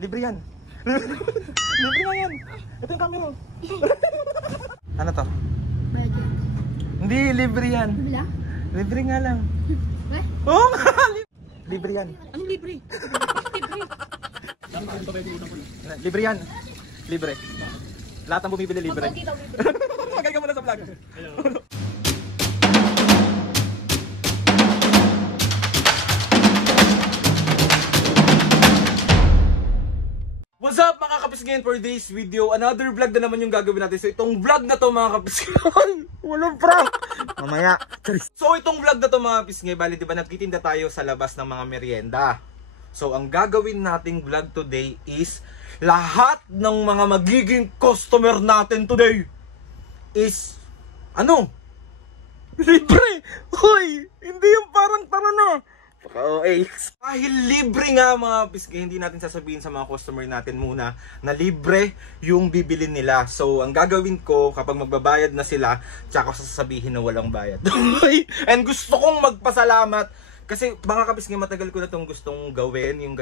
Libre yan. Libre nga yan. Ito yung camera. Ano to? Budget. Hindi, libre yan. Bila? Libre nga lang. Eh? Oo nga! Libre yan. Anong libre? Libre. Libre yan. Libre. Lahat ng bumibili libre. Magay ka muna sa vlog. What's up mga kapisngayon, for this video? Another vlog na naman yung gagawin natin. So itong vlog na to mga kapisngayon, walang prank! Mamaya. So itong vlog na to mga kapisngayon, bali diba nagtitinda tayo sa labas ng mga merienda. So ang gagawin nating vlog today is lahat ng mga magiging customer natin today is ano? Libre! Hoy! Hindi yung parang tara na! Okay. Dahil libre nga mga pisga, hindi natin sasabihin sa mga customer natin muna na libre yung bibilin nila. So, ang gagawin ko kapag magbabayad na sila, tsaka sasabihin na walang bayad. And gusto kong magpasalamat kasi mga kapisga, matagal ko na itong gustong gawin, yung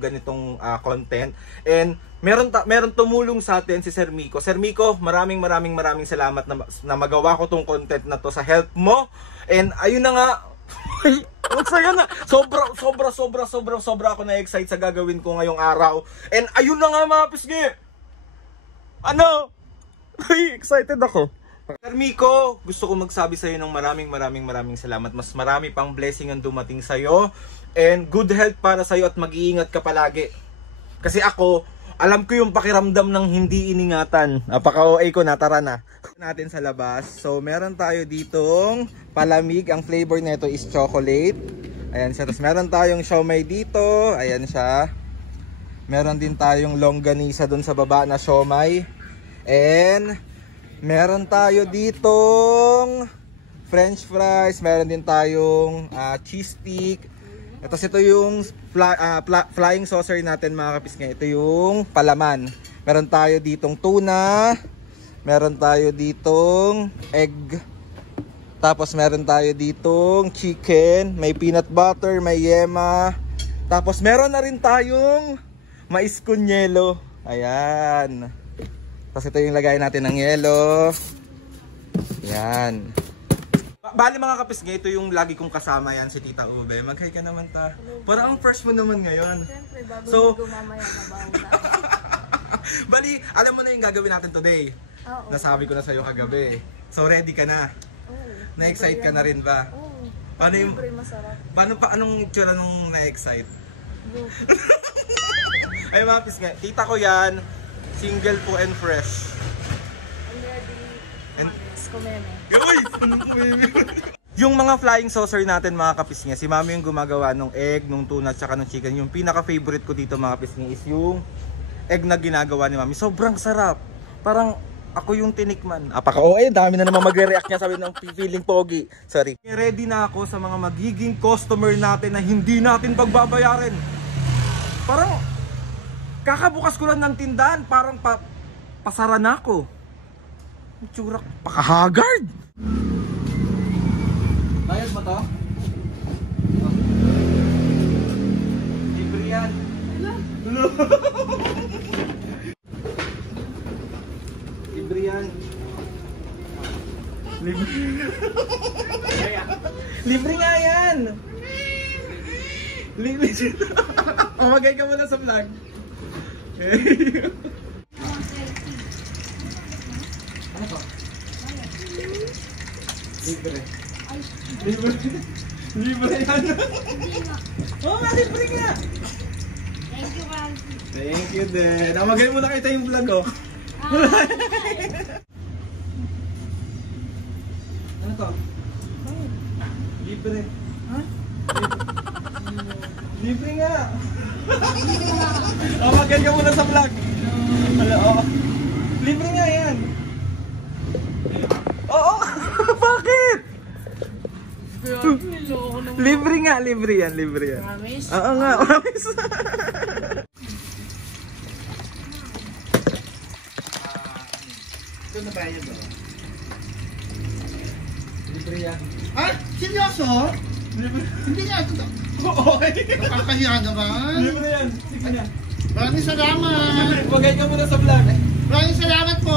ganitong content. And meron tumulong sa atin si Sir Miko. Sir Miko, maraming salamat na magawa ko tong content na to sa help mo. And ayun na nga, magsaya na. Sobra ako na-excite sa gagawin ko ngayong araw. And ayun na nga mga pisngi. Ano? Ay, excited ako. Sir Miko, gusto ko magsabi sa iyo ng maraming salamat. Mas marami pang blessing ang dumating sa iyo. And good health para sa iyo at mag-iingat ka palagi. Kasi ako, alam ko yung pakiramdam ng hindi iningatan. Napaka-OA ko na, tara na. Natin sa labas. So, meron tayo ditong palamig. Ang flavor nito is chocolate. Ayan siya. Tapos meron tayong siomai dito. Ayan siya. Meron din tayong longganisa dun sa baba na siomai. And meron tayo ditong french fries. Meron din tayong cheese stick. Tapos ito yung flying saucer natin mga kapisngay. Ito yung palaman. Meron tayo ditong tuna. Meron tayo ditong egg. Tapos meron tayo ditong chicken. May peanut butter, may yema. Tapos meron na rin tayong mais con yelo. Ayan. Tapos ito yung lagay natin ng yelo. Ayan. Bali mga kapisngay, ito yung lagi kong kasama yan, si Tita Ube. Mag-hi ka naman ta. Para ang first mo naman ngayon. Siyempre, bago so, mamaya mabaho na. Bali, alam mo na yung gagawin natin today. Oo. Nasabi ko na sa'yo kagabi. So ready ka na? Oo. Na-excite ka na rin ba? Oo. Paano yung, Libre, masarap. anong itsura nung na-excite? Go. Ay mga kapisngay, tita ko yan. Single po and fresh. I'm ready. Kumeme. Uy! Anong kumeme? Yung mga flying saucer natin mga kapisngay, si Mami yung gumagawa ng egg, nung tuna, tsaka ng chicken. Yung pinaka-favorite ko dito mga kapisngay is yung egg na ginagawa ni Mami. Sobrang sarap. Parang ako yung tinikman. Apaka-OA, dami na naman magre-react niya, sabi ng feeling pogi. Sorry. Ready na ako sa mga magiging customer natin na hindi natin pagbabayarin. Parang kakabukas ko lang ng tindahan, parang pasara na ako. Itsura, pakahagard! Bayad ba to? Libre yan. Libre yan. Libre nga yan! Libre yan. Magay ka muna sa vlog. Ano to? Libre. Libre yan. Oo nga, libre nga. Thank you, ma'am. Thank you din. Namagay mo na kita yung vlog, oh. Ano to? Libre. Ha? Libre nga. Namagay ka muna sa vlog. Hello, oh. Libre nga yan. Oo. Bakit? Libre nga, libre yan. Promise? Oo nga, promise. Ito na bayad o. Libre yan. Ah? Seryoso? Libre. Hindi nga ito. Oo. Nakakahiya naman. Libre yan. Sige na. Maraming salamat. Magay ka muna sa vlog. Maraming salamat po.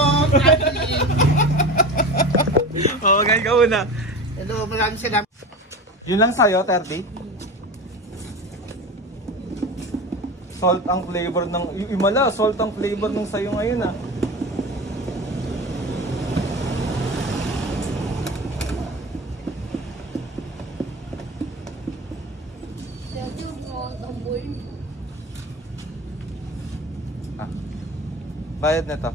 Oo, magay ka muna. Hello, maraming salamat. Yun lang sa'yo, 30? Salt ang flavor ng... Imala, salt ang flavor ng sayo ngayon ah. Ah. Bayad na to.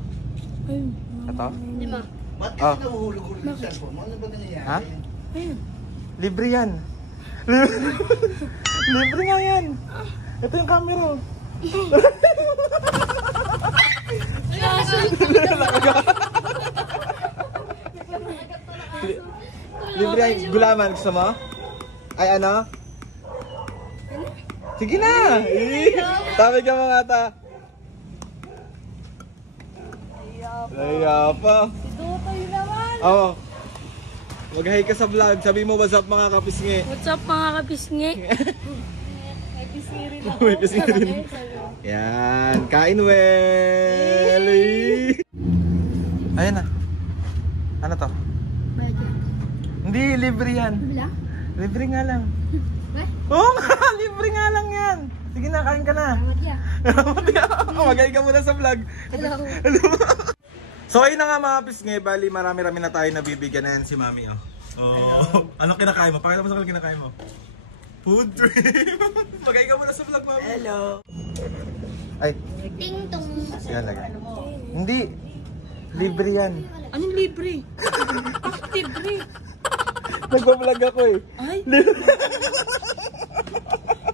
Ito? Lima. Ba't Ah. kasi nahuhulog-hulog yung cellphone mo? Ano ba nangyayari? Ha? Libre yan. Libre nga yan. Ito yung camera. Libre yan. Gulaman. Gusto mo? Ay ano? Sige na. Tabi ka mga ata. Laya pa. Ito tayo naman. Oo. Mag-hi ka sa vlog. Sabi mo, what's up mga kapisngi? What's up mga kapisngi? May pisngi rin ako. May pisngi rin. Yan. Kain well. Ayan na. Ano to? Budget. Hindi, libre yan. Bila? Libre nga lang. Ba? Oo nga, libre nga lang yan. Sige na, kain ka na. Mag-hi ka muna sa vlog. Hello. So ayun na nga mga pisngi, bali marami-rami na tayo nabibigyan na yan si Mami oh. Oh. Anong kinakain mo? Pakita mo sa kanila kinakain mo. Food trip. Magay ka muna sa vlog, Mami. Hello. Ay, Ting tong. yan lagay. Hindi. Libre yan. Anong libre? Active libre. Nagbablog ako eh. Ay.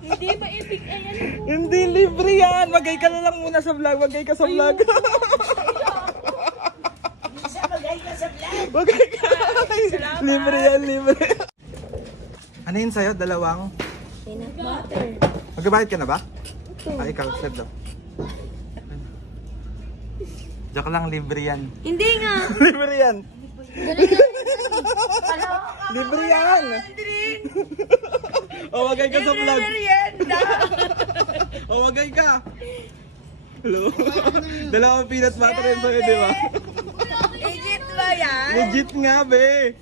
Hindi ba epic ayan? Hindi libre yan. Magay ka na lang muna sa vlog. Magay ka sa vlog. Magay ka. Libre yan, libre. Ano yun sa'yo? Dalawang? Peanut butter. Magbabayad ka na ba? Ah, ikaw, sir daw. Joke lang, libre yan. Hindi nga. Libre yan. Libre yan. O, magay ka sa vlog. O, magay ka. Hello. Dalawang peanut butter yan sa'yo, di ba? Legit ba yan? Legit nga, be.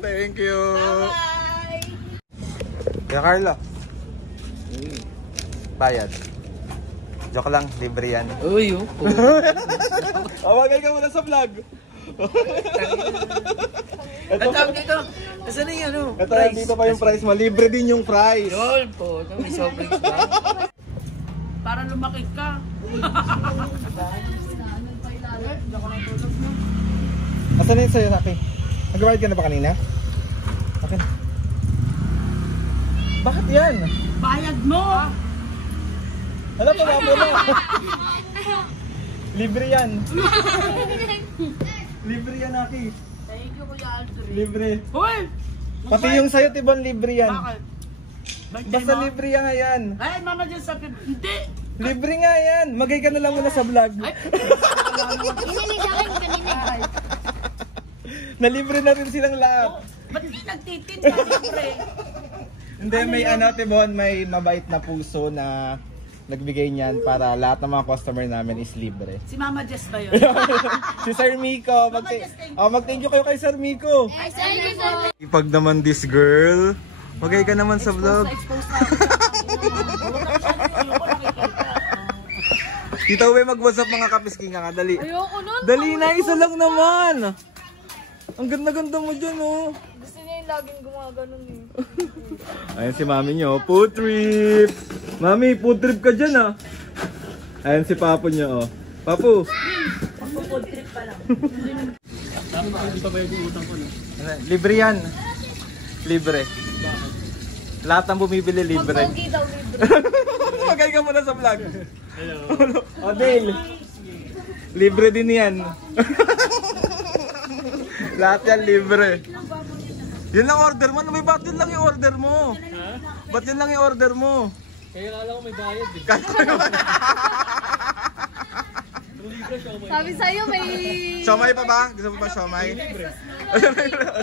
Thank you. Bye! Kaya Carlo. Bayad. Joke lang, libre yan. Uy, opo. O, magay ka muna sa vlog. Ang tawag dito, asan na yung ano? Ito, dito pa yung price mo. Libre din yung price. Yun po, may sobrang pa. Para lumaki ka. Asan na yun sa'yo, Saki? Nag-ride ka na ba kanina? Okay. Bakit yan? Bayad mo! Alam pa ba mo? Libre yan. Libre yan, Aki. Thank you, Kuya Aldrin. Libre. Hoy! Pati yung sa'yo, Tibon, libre yan. Bakit? Basta libre yan nga yan. Ay, mama dyan sa hindi! Libre nga yan. Magay ka na lang muna sa vlog. Hinilig akin kanina. Nalibre na rin silang lahat. Ba't hindi nagtitinda? Libre. Hindi, may ano, Tibon, may mabait na puso na nagbigay niyan para lahat ng mga customer namin is libre. Si Mama Jess ba yun? Si Sir Miko, mag-thank you kayo kay Sir Miko. Ay, thank you, sir. Ipag naman this girl. Magay ka naman sa vlog. Tita Uwe, mag-whatsapp mga kapisking ka, dali. Ayoko nun. Dali na, isa lang naman. Ang ganda-ganda mo dyan, oh. Gusto niya yung laging gumaganon eh. Ayan si mami nyo, food trip. Mami, food trip ka dyan, ah. Ayan si papo nyo, oh. Papo. Food trip pa lang. Hindi pa ba yung utang ko, no? Libre yan. Libre. Lahat ng bumibili libre. Pogi daw libre. Magay ka muna sa vlog. Hello. O, Dale. Libre din yan. Lahat yan libre. Yun lang order mo. Ano ba? Ba't yun lang yung order mo? Ba't yun lang yung order mo? Kaya kala ko may bayad eh. Sabi sa'yo may... Siomay pa ba? Gusto mo ba siomay?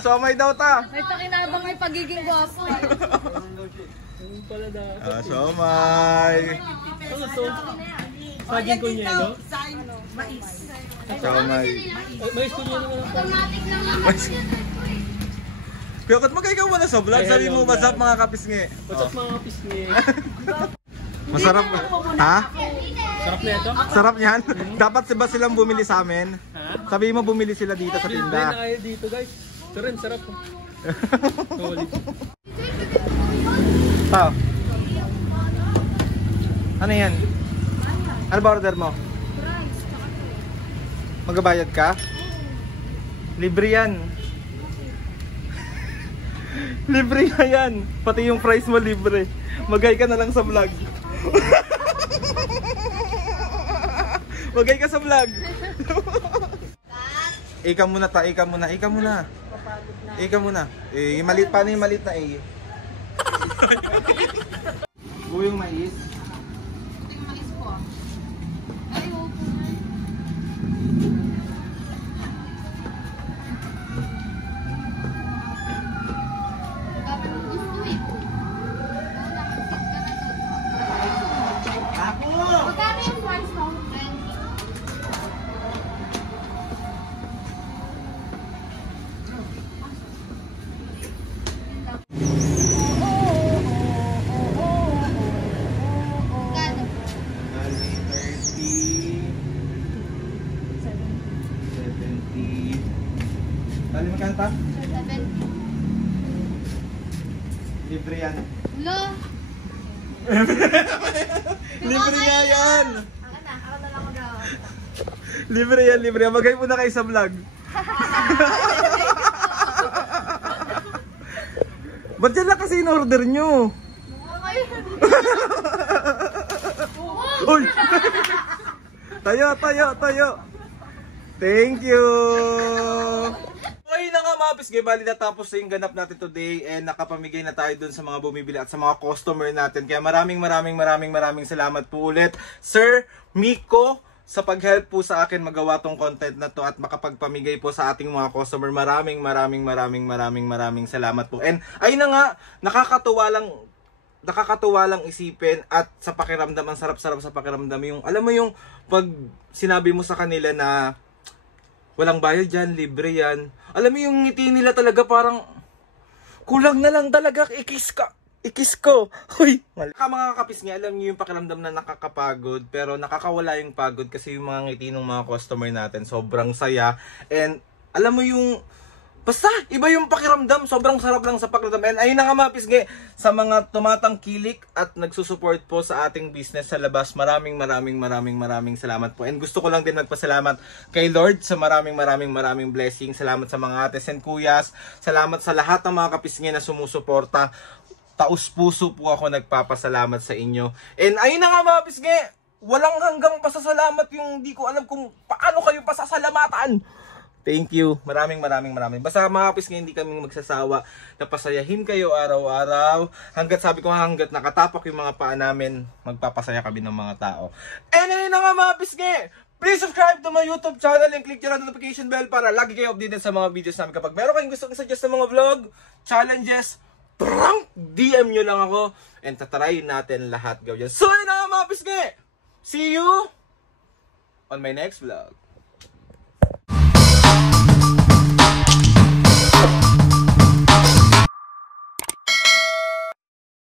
Somay daw ta. May pakinabang ay pagiging gwapo eh. Yung pala na. Somay. Ano to? Saging ko niya, no? Somay. Ay, mais ko niya naman ako. Kaya kat ikaw muna sa vlog, sabi mo, what's up mga kapisngi? What's up mga pisngi? Masarap. Ha? Sarap na ito? Sarap yan. Dapat ba silang bumili sa amin? Ha? Sabi mo bumili sila dito sa Hindi na tinda. kayo dito guys. Ito rin, sarap po. Solid. Tao. Ano yan? Ano ba order mo? Magbabayad ka? Libre yan. Libre nga yan. Pati yung price mo libre. Magay ka na lang sa vlog. Magay ka sa vlog. Ika muna ta, ika muna, ika muna. Ika muna. Malit, paano yung malit na eh? Buyong mais. Magkano yung price mo? Dali magkanta? Libre yan. Lo. Libre nga yan! Libre yan, libre yan. Magay mo na kayo sa vlog. Ba't yan lang kasi in-order nyo? Uy! Tayo! Thank you! Okay na nga mga pisgay, bali natapos na yung ganap natin today and nakapamigay na tayo dun sa mga bumibili at sa mga customer natin. Kaya maraming salamat po ulit, Sir Miko, sa pag-help po sa akin magawa tong content na to at makapagpamigay po sa ating mga customer. Maraming salamat po. And ayun na nga, nakakatuwa lang isipin at sa pakiramdam, ang sarap-sarap sa pakiramdam yung, alam mo yung pag sinabi mo sa kanila na walang bayad yan, libre yan. Alam mo yung ngiti nila talaga parang kulang na lang talaga, ikis ko. Hoy, mga kapisngi, alam niyo yung pakiramdam na nakakapagod pero nakakawala yung pagod kasi yung mga ngiti ng mga customer natin sobrang saya. And alam mo yung basta, iba yung pakiramdam. Sobrang sarap lang sa pakiramdam. And ayun na nga mga pisngi, sa mga tumatangkilik at nagsusupport po sa ating business sa labas, maraming salamat po. And gusto ko lang din magpasalamat kay Lord sa maraming blessings. Salamat sa mga ates and kuyas. Salamat sa lahat ng mga kapisngi na sumusuporta. Taus-puso po ako nagpapasalamat sa inyo. And ayun na nga mga pisngi, walang hanggang pasasalamat yung di ko alam kung paano kayo pasasalamatan. Thank you. Maraming. Basta mga kapisngi, hindi kami magsasawa na pasayahin kayo araw-araw. Hanggat nakatapak yung mga paa namin, magpapasaya kami ng mga tao. And ayun na nga mga kapisngi, please subscribe to my YouTube channel and click your notification bell para lagi kayo updated sa mga videos namin. Kapag meron kayong gusto suggest ng mga vlog, challenges, DM nyo lang ako and tatry natin lahat gawin. So ayun na nga mga kapisngi, see you on my next vlog.